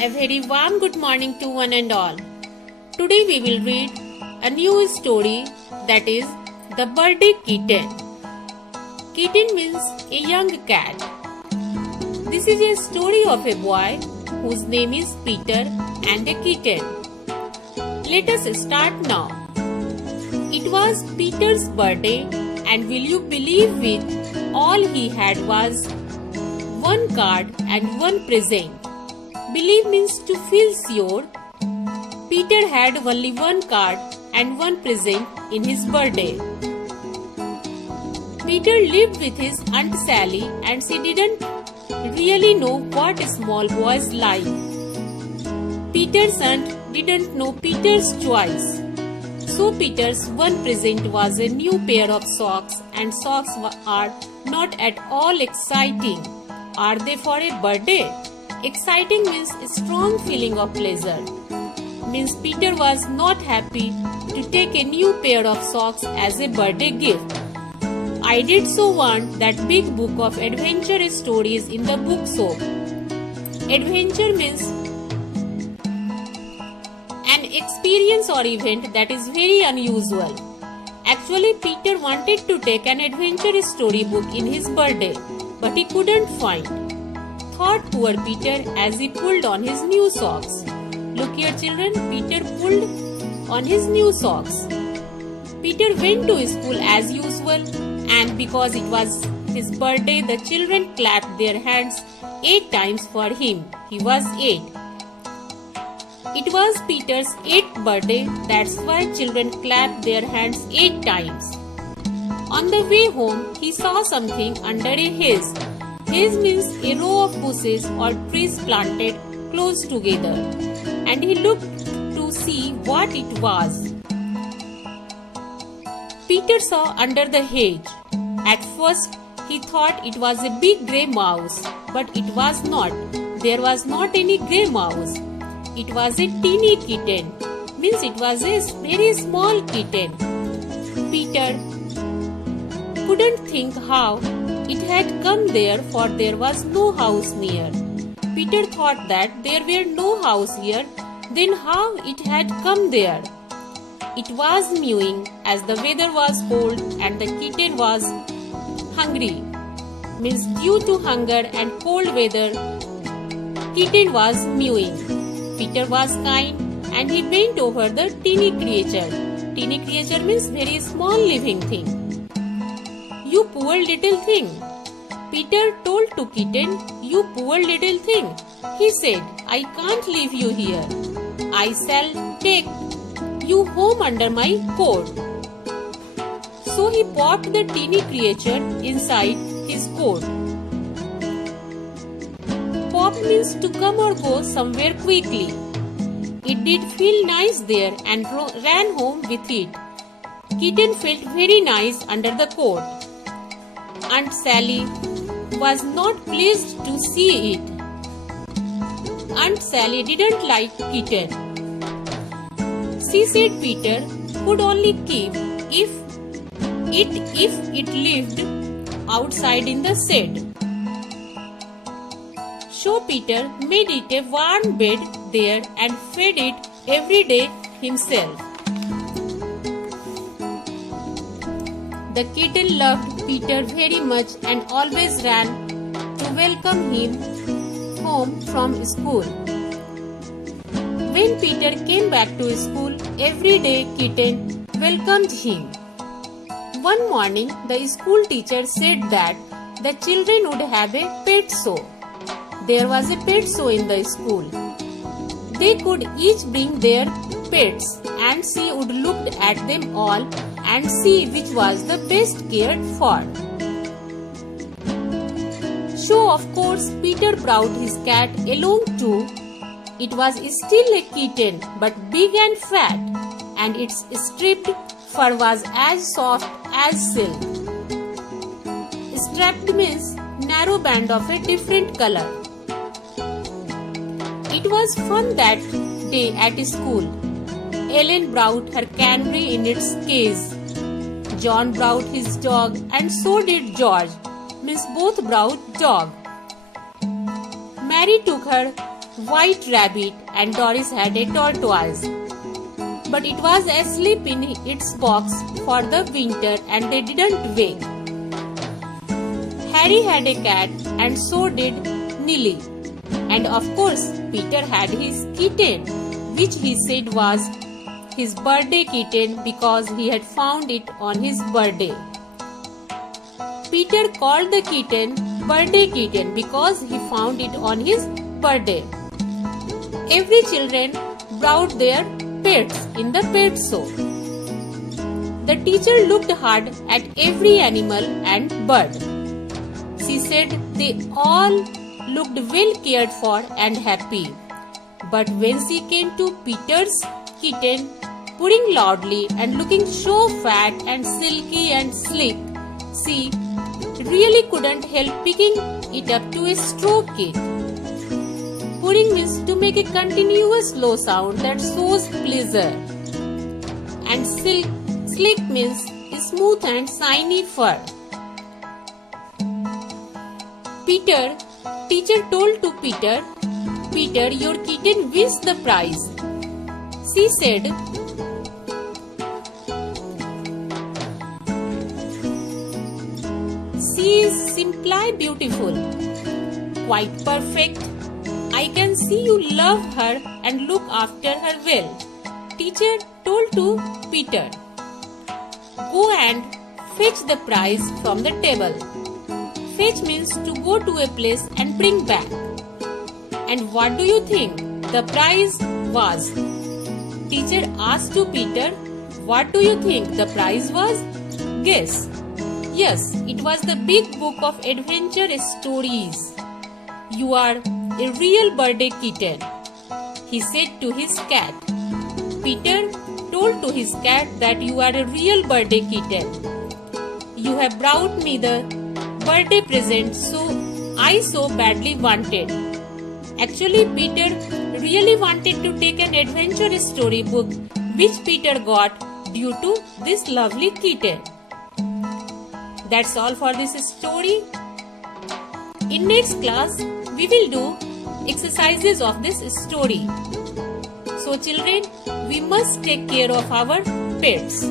A very warm good morning to one and all. Today we will read a new story, that is The Birthday Kitten. Kitten means a young cat. This is a story of a boy whose name is Peter and a kitten. Let us start now. It was Peter's birthday, and will you believe it, all he had was one card and one present. Believe means to feel sure. Peter had only one card and one present in his birthday. Peter lived with his Aunt Sally, and she didn't really know what small boys like. Peter's aunt didn't know Peter's choice. So Peter's one present was a new pair of socks, and socks are not at all exciting, are they, for a birthday? Exciting means a strong feeling of pleasure. Means Peter was not happy to take a new pair of socks as a birthday gift. I did so want that big book of adventure stories in the bookshop. Adventure means an experience or event that is very unusual. Actually, Peter wanted to take an adventure storybook in his birthday, but he couldn't find. Thought poor Peter as he pulled on his new socks. Look here children, Peter pulled on his new socks. Peter went to school as usual, and because it was his birthday, the children clapped their hands 8 times for him. He was 8. It was Peter's 8th birthday, that's why children clapped their hands 8 times. On the way home, he saw something under a hedge. Hedge means a row of bushes or trees planted close together, and he looked to see what it was. Peter saw under the hedge. At first, he thought it was a big grey mouse, but it was not. There was not any grey mouse. It was a teeny kitten, means it was a very small kitten. Peter couldn't think how it had come there, for there was no house near. Peter thought that there were no house here, then how it had come there? It was mewing as the weather was cold and the kitten was hungry. Means due to hunger and cold weather, kitten was mewing. Peter was kind, and he bent over the teeny creature. Teeny creature means very small living thing. You poor little thing, Peter told to kitten. You poor little thing, he said, I can't leave you here. I shall take you home under my coat. So he popped the teeny creature inside his coat. Pop means to come or go somewhere quickly. It did feel nice there and ran home with it. Kitten felt very nice under the coat. Aunt Sally was not pleased to see it. Aunt Sally didn't like kitten. She said Peter could only keep if it lived outside in the shed. So Peter made it a warm bed there and fed it every day himself. The kitten loved Peter very much and always ran to welcome him home from school. When Peter came back to school, every day kitten welcomed him. One morning, the school teacher said that the children would have a pet show. There was a pet show in the school. They could each bring their pets, and she would look at them all and see which was the best cared for. So of course Peter brought his cat along too. It was still a kitten, but big and fat, and its stripped fur was as soft as silk. Striped means narrow band of a different color. It was fun that day at school. Ellen brought her canary in its cage. John brought his dog, and so did George. Means both brought dog. Mary took her white rabbit and Doris had a tortoise. But it was asleep in its box for the winter and they didn't wake. Harry had a cat and so did Nilly. And of course, Peter had his kitten, which he said was his birthday kitten because he had found it on his birthday. Peter called the kitten birthday kitten because he found it on his birthday. Every children brought their pets in the pet show. The teacher looked hard at every animal and bird. She said they all looked well cared for and happy. But when she came to Peter's kitten, purring loudly and looking so fat and silky and sleek, she really couldn't help picking it up to stroke it. Purring means to make a continuous low sound that shows pleasure. And sleek means smooth and shiny fur. Teacher told to Peter, "Peter, your kitten wins the prize." She said, "She is simply beautiful, quite perfect. I can see you love her and look after her well." Teacher told to Peter, "Go and fetch the prize from the table." Fetch means to go to a place and bring back. And what do you think the prize was? Teacher asked to Peter, "What do you think the prize was?" Guess. Yes, it was the big book of adventure stories. "You are a real birthday kitten," he said to his cat. Peter told to his cat that you are a real birthday kitten. "You have brought me the birthday present I so badly wanted." Actually, Peter really wanted to take an adventure story book which Peter got due to this lovely kitten. That's all for this story. In next class, we will do exercises of this story. So children, we must take care of our pets.